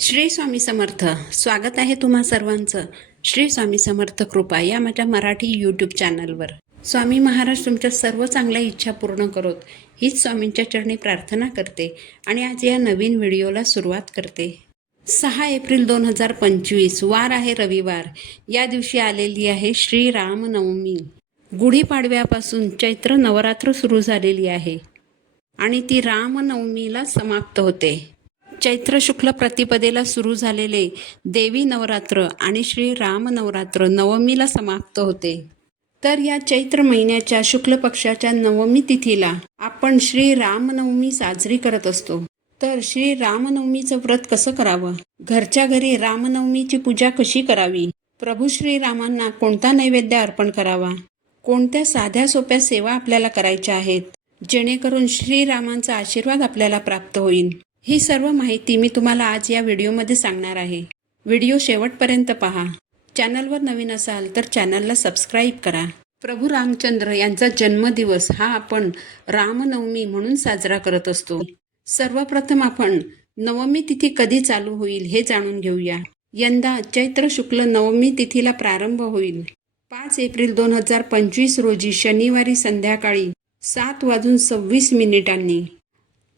श्री स्वामी समर्थ. स्वागत आहे तुम्हा सर्वांचं श्री स्वामी समर्थ कृपा या माझ्या मराठी यूट्यूब चॅनलवर. स्वामी महाराज तुमच्या सर्व चांगल्या इच्छा पूर्ण करोत हीच स्वामींच्या चरणी प्रार्थना करते आणि आज या नवीन व्हिडिओला सुरुवात करते. 6 एप्रिल 2025 वार आहे रविवार. या दिवशी आलेली आहे श्री रामनवमी. गुढीपाडव्यापासून चैत्र नवरात्र सुरू झालेली आहे आणि ती रामनवमीला समाप्त होते. चैत्र शुक्ल प्रतिपदेला सुरू झालेले देवी नवरात्र आणि श्री राम नवरात्र नवमीला समाप्त होते. तर या चैत्र महिन्याच्या शुक्ल पक्षाच्या नवमी तिथीला आपण श्री रामनवमी साजरी करत असतो. तर श्री रामनवमीचं व्रत कसं करावं, घरच्या घरी रामनवमीची पूजा कशी करावी, प्रभू श्रीरामांना कोणता नैवेद्य अर्पण करावा, कोणत्या साध्या सोप्या सेवा आपल्याला करायच्या आहेत जेणेकरून श्रीरामांचा आशीर्वाद आपल्याला प्राप्त होईल, ही सर्व माहिती मी तुम्हाला आज या व्हिडिओमध्ये सांगणार आहे. व्हिडिओ शेवटपर्यंत पहा. चॅनलवर नवीन असाल तर चॅनलला सबस्क्राईब करा. प्रभू रामचंद्र यांचा जन्मदिवस हा आपण रामनवमी म्हणून साजरा करत असतो. सर्वप्रथम आपण नवमी तिथी कधी चालू होईल हे जाणून घेऊया. यंदा चैत्र शुक्ल नवमी तिथीला प्रारंभ होईल. 5 एप्रिल 2025 रोजी शनिवारी संध्याकाळी 7:26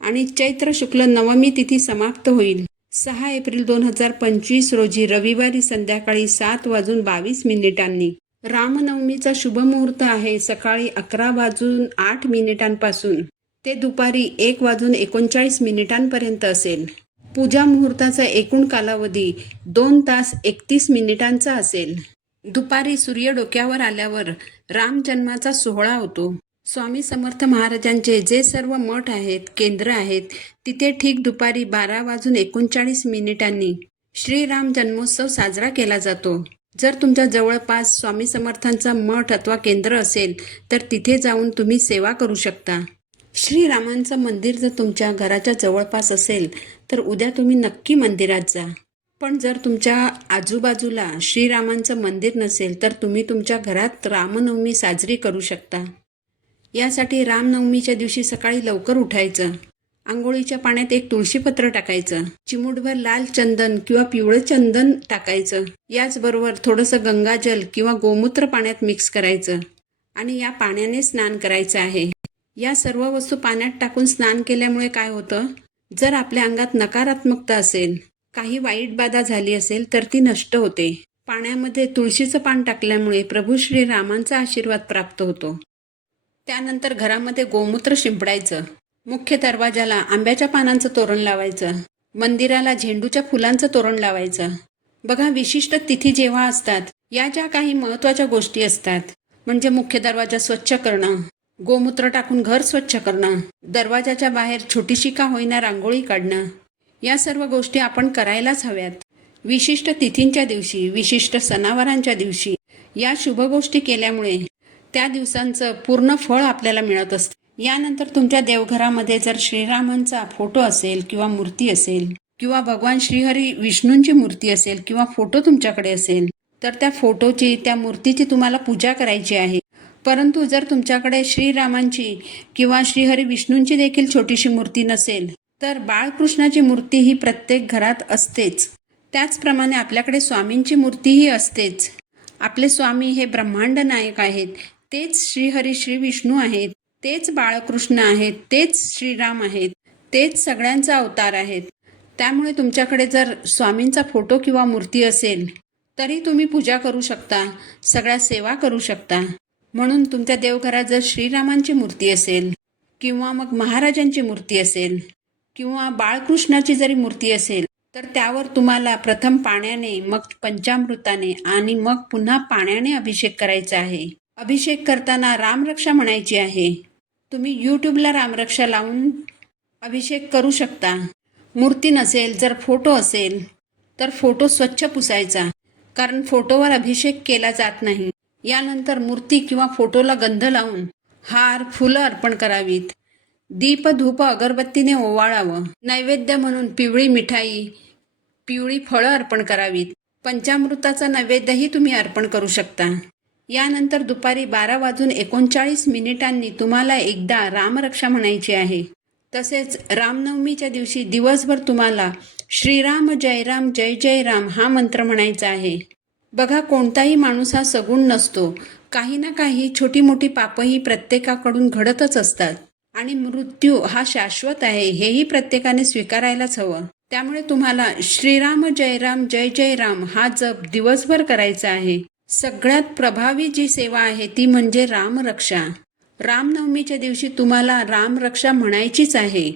आणि चैत्र शुक्ल नवमी तिथी समाप्त होईल 6 एप्रिल 2025 रोजी रविवारी संध्याकाळी 7:22 रामनवमीचा शुभमुहूर्त आहे सकाळी 11:08 ते दुपारी 1:39 असेल. पूजा मुहूर्ताचा एकूण कालावधी 2 तास 31 मिनिटांचा असेल. दुपारी सूर्य डोक्यावर आल्यावर राम जन्माचा सोहळा होतो. स्वामी समर्थ महाराजांचे जे सर्व मठ आहेत, केंद्र आहेत, तिथे ठीक दुपारी 12:39 श्रीराम जन्मोत्सव साजरा केला जातो. जर तुमच्या जवळपास स्वामी समर्थांचा मठ अथवा केंद्र असेल तर तिथे जाऊन तुम्ही सेवा करू शकता. श्रीरामांचं मंदिर जर तुमच्या घराच्या जवळपास असेल तर उद्या तुम्ही नक्की मंदिरात जा. पण जर तुमच्या आजूबाजूला श्रीरामांचं मंदिर नसेल तर तुम्ही तुमच्या घरात रामनवमी साजरी करू शकता. यासाठी रामनवमीच्या दिवशी सकाळी लवकर उठायचं. आंघोळीच्या पाण्यात एक तुळशीपत्र टाकायचं, चिमूटभर लाल चंदन किंवा पिवळं चंदन टाकायचं. याचबरोबर थोडंसं गंगाजल किंवा गोमूत्र पाण्यात मिक्स करायचं आणि या पाण्याने स्नान करायचं आहे. या सर्व वस्तू पाण्यात टाकून स्नान केल्यामुळे काय होतं, जर आपल्या अंगात नकारात्मकता असेल, काही वाईट बाधा झाली असेल तर ती नष्ट होते. पाण्यामध्ये तुळशीचं पान टाकल्यामुळे प्रभू श्रीरामांचा आशीर्वाद प्राप्त होतो. त्यानंतर घरामध्ये गोमूत्र शिंपडायचं. मुख्य दरवाजाला आंब्याच्या पानांचं तोरण लावायचं. मंदिराला झेंडूच्या फुलांचं तोरण लावायचं. बघा, विशिष्ट तिथी जेव्हा असतात, या ज्या काही महत्त्वाच्या गोष्टी असतात म्हणजे मुख्य दरवाजा स्वच्छ करणं, गोमूत्र टाकून घर स्वच्छ करणं, दरवाजाच्या बाहेर छोटीशी का होईना रांगोळी काढणं, या सर्व गोष्टी आपण करायलाच हव्यात. विशिष्ट तिथींच्या दिवशी, विशिष्ट सणावारांच्या दिवशी या शुभ गोष्टी केल्यामुळे त्या दिवसांचं पूर्ण फळ आपल्याला मिळत असतं. यानंतर तुमच्या देवघरामध्ये जर श्रीरामांचा फोटो असेल किंवा मूर्ती असेल किंवा भगवान श्रीहरी विष्णूंची मूर्ती असेल किंवा फोटो तुमच्याकडे असेल तर त्या फोटोची, त्या मूर्तीची तुम्हाला पूजा करायची आहे. परंतु जर तुमच्याकडे श्रीरामांची किंवा श्रीहरी विष्णूंची देखील छोटीशी मूर्ती नसेल तर बाळकृष्णाची मूर्ती ही प्रत्येक घरात असतेच. त्याचप्रमाणे आपल्याकडे स्वामींची मूर्तीही असतेच. आपले स्वामी हे ब्रह्मांड नायक आहेत, तेच श्रीहरी श्री विष्णू आहेत, तेच बाळकृष्ण आहेत, तेच श्रीराम आहेत, तेच सगळ्यांचा अवतार आहेत. त्यामुळे तुमच्याकडे जर स्वामींचा फोटो किंवा मूर्ती असेल तरी तुम्ही पूजा करू शकता, सगळ्या सेवा करू शकता. म्हणून तुमच्या देवघरात जर श्रीरामांची मूर्ती असेल किंवा मग महाराजांची मूर्ती असेल किंवा बाळकृष्णाची जरी मूर्ती असेल तर त्यावर तुम्हाला प्रथम पाण्याने, मग पंचामृताने आणि मग पुन्हा पाण्याने अभिषेक करायचा आहे. अभिषेक करताना रामरक्षा म्हणायची आहे. तुम्ही यूट्यूबला रामरक्षा लावून अभिषेक करू शकता. मूर्ती नसेल, जर फोटो असेल तर फोटो स्वच्छ पुसायचा, कारण फोटोवर अभिषेक केला जात नाही. यानंतर मूर्ती किंवा फोटोला गंध लावून हार, फुलं अर्पण करावीत. दीप, धूप, अगरबत्तीने ओवाळावं. नैवेद्य म्हणून पिवळी मिठाई, पिवळी फळं अर्पण करावीत. पंचामृताचा नैवेद्यही तुम्ही अर्पण करू शकता. यानंतर दुपारी 12:39 तुम्हाला एकदा रामरक्षा म्हणायची आहे. तसेच रामनवमीच्या दिवशी दिवसभर तुम्हाला श्रीराम जय जय राम हा मंत्र म्हणायचा आहे. बघा, कोणताही माणूस हा सगुण नसतो. काही ना काही छोटी मोठी पापही प्रत्येकाकडून घडतच असतात आणि मृत्यू हा शाश्वत आहे हेही प्रत्येकाने स्वीकारायलाच हवं. त्यामुळे तुम्हाला श्रीराम जय राम हा जप दिवसभर करायचा आहे. सगळ्यात प्रभावी जी सेवा आहे ती म्हणजे रामरक्षा. रामनवमीच्या दिवशी तुम्हाला रामरक्षा म्हणायचीच आहे.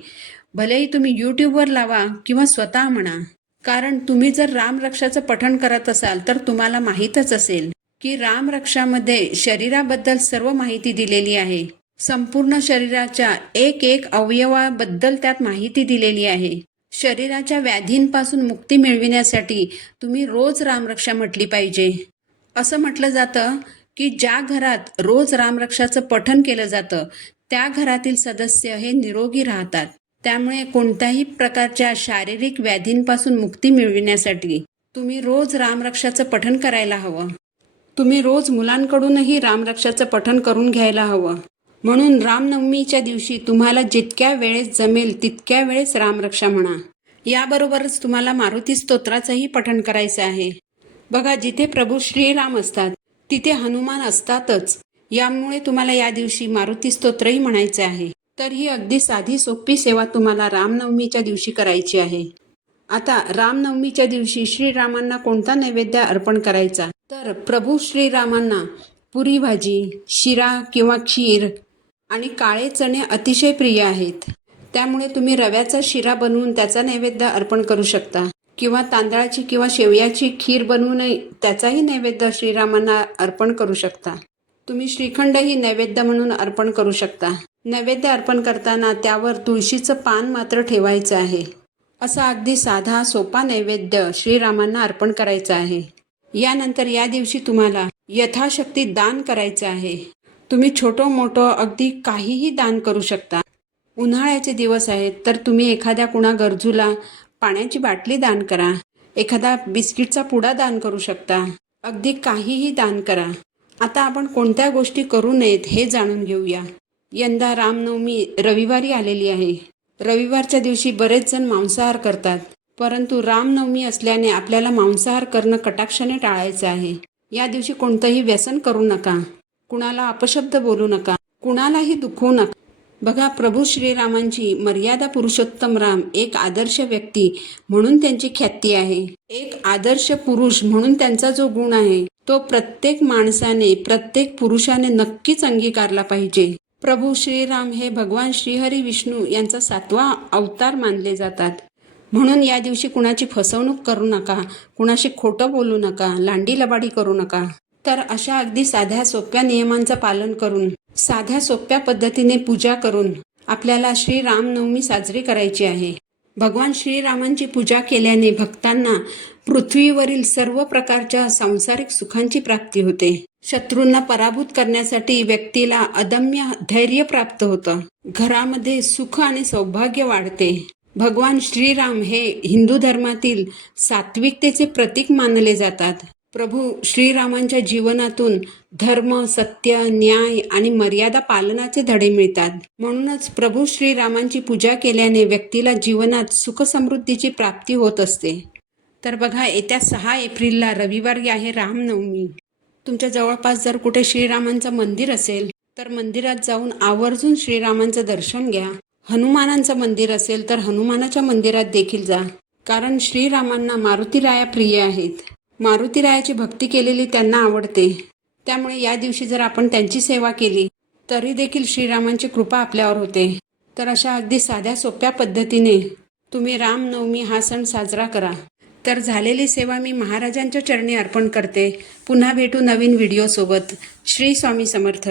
भलेही तुम्ही यूट्यूबवर लावा किंवा स्वतः म्हणा. कारण तुम्ही जर रामरक्षाचं पठण करत असाल तर तुम्हाला माहीतच असेल की रामरक्षामध्ये शरीराबद्दल सर्व माहिती दिलेली आहे. संपूर्ण शरीराच्या एक एक अवयवाबद्दल त्यात माहिती दिलेली आहे. शरीराच्या व्याधींपासून मुक्ती मिळविण्यासाठी तुम्ही रोज रामरक्षा म्हटली पाहिजे. असं म्हटलं जातं की ज्या घरात रोज रामरक्षाचं पठण केलं जातं त्या घरातील सदस्य हे निरोगी राहतात. त्यामुळे कोणत्याही प्रकारच्या शारीरिक व्याधींपासून मुक्ती मिळविण्यासाठी तुम्ही रोज रामरक्षाचं पठण करायला हवं. तुम्ही रोज मुलांकडूनही रामरक्षाचं पठण करून घ्यायला हवं. म्हणून रामनवमीच्या दिवशी तुम्हाला जितक्या वेळेस जमेल तितक्या वेळेस रामरक्षा म्हणा. याबरोबरच तुम्हाला मारुती स्तोत्राचंही पठण करायचं आहे. बघा, जिथे प्रभू श्रीराम असतात तिथे हनुमान असतातच. यामुळे तुम्हाला या दिवशी मारुती स्तोत्रही म्हणायचे आहे. तर ही अगदी साधी सोपी सेवा तुम्हाला रामनवमीच्या दिवशी करायची आहे. आता रामनवमीच्या दिवशी श्रीरामांना कोणता नैवेद्य अर्पण करायचा, तर प्रभू श्रीरामांना पुरी भाजी, शिरा किंवा खीर आणि काळे चणे अतिशय प्रिय आहेत. त्यामुळे तुम्ही रव्याचा शिरा बनवून त्याचा नैवेद्य अर्पण करू शकता किंवा तांदळाची किंवा शेवयाची खीर बनवून त्याचाही नैवेद्य श्रीरामांना अर्पण करू शकता. तुम्ही श्रीखंडही नैवेद्य म्हणून अर्पण करू शकता. नैवेद्य अर्पण करताना त्यावर तुळशीचं पान मात्र ठेवायचं आहे. असा अगदी साधा सोपा नैवेद्य श्रीरामांना अर्पण करायचा आहे. यानंतर या दिवशी तुम्हाला यथाशक्ती दान करायचं आहे. तुम्ही छोटं मोठं अगदी काहीही दान करू शकता. उन्हाळ्याचे दिवस आहेत तर तुम्ही एखाद्या कुणा गरजूला पाण्याची बाटली दान करा. एखादा बिस्किटचा पुडा दान करू शकता. अगदी काहीही दान करा. आता आपण कोणत्या गोष्टी करू नयेत हे जाणून घेऊया. यंदा रामनवमी रविवारी आलेली आहे. रविवारच्या दिवशी बरेच जण मांसाहार करतात, परंतु रामनवमी असल्याने आपल्याला मांसाहार करणं कटाक्षाने टाळायचं आहे. या दिवशी कोणतंही व्यसन करू नका. कुणाला अपशब्द बोलू नका. कुणालाही दुखवू नका. बघा, प्रभू श्रीरामांची मर्यादा पुरुषोत्तम राम एक आदर्श व्यक्ती म्हणून त्यांची ख्याती आहे. एक आदर्श पुरुष म्हणून त्यांचा जो गुण आहे तो प्रत्येक माणसाने, प्रत्येक पुरुषाने नक्कीच अंगीकारला पाहिजे. प्रभू श्रीराम हे भगवान श्रीहरी विष्णू यांचा 7वा अवतार मानले जातात. म्हणून या दिवशी कुणाची फसवणूक करू नका, कुणाशी खोटं बोलू नका, लांडी लबाडी करू नका. तर अशा अगदी साध्या सोप्या नियमांचं पालन करून, साध्या सोप्या पद्धतीने पूजा करून आपल्याला श्रीरामनवमी साजरी करायची आहे. भगवान श्रीरामांची पूजा केल्याने भक्तांना पृथ्वीवरील सर्व प्रकारच्या सांसारिक सुखांची प्राप्ती होते. शत्रूंना पराभूत करण्यासाठी व्यक्तीला अदम्य धैर्य प्राप्त होतं. घरामध्ये सुख आणि सौभाग्य वाढते. भगवान श्रीराम हे हिंदू धर्मातील सात्विकतेचे प्रतीक मानले जातात. प्रभू श्रीरामांच्या जीवनातून धर्म, सत्य, न्याय आणि मर्यादा पालनाचे धडे मिळतात. म्हणूनच प्रभू श्रीरामांची पूजा केल्याने व्यक्तीला जीवनात सुख समृद्धीची प्राप्ती होत असते. तर बघा, येत्या 6 एप्रिलला रविवारी आहे रामनवमी. तुमच्या जवळपास जर कुठे श्रीरामांचं मंदिर असेल तर मंदिरात जाऊन आवर्जून श्रीरामांचं दर्शन घ्या. हनुमानांचं मंदिर असेल तर हनुमानाच्या मंदिरात देखील जा. कारण श्रीरामांना मारुतीराया प्रिय आहेत. मारुतीरायाची भक्ती केलेली त्यांना आवडते. त्यामुळे या दिवशी जर आपण त्यांची सेवा केली तरी देखील श्रीरामांची कृपा आपल्यावर होते. तर अशा अगदी साध्या सोप्या पद्धतीने तुम्ही रामनवमी हा सण साजरा करा. तर झालेली सेवा मी महाराजांच्या चरणी अर्पण करते. पुन्हा भेटू नवीन व्हिडिओसोबत. श्री स्वामी समर्थ.